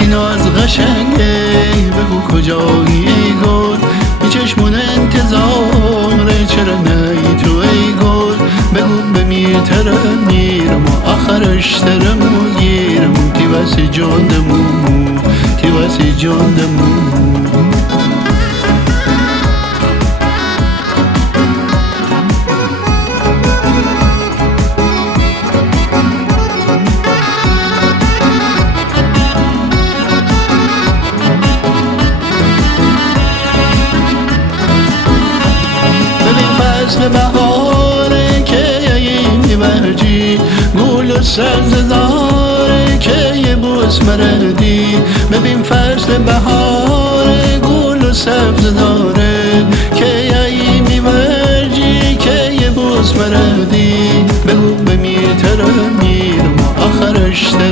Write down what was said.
این از قشنگه بگو کجایی ای گل بی چشمون انتظاره چرا نی تو ای گل بگو بمیر ترم میرم و آخرش ترم و گیرم تی واسه جاندمو تی واسه جاندمو فصل بهاره که یه میورجی گل و سبز داره که یه بوس مردی ببین فصل بهاره گل و سبز داره که یه میورجی که یه بوس مردی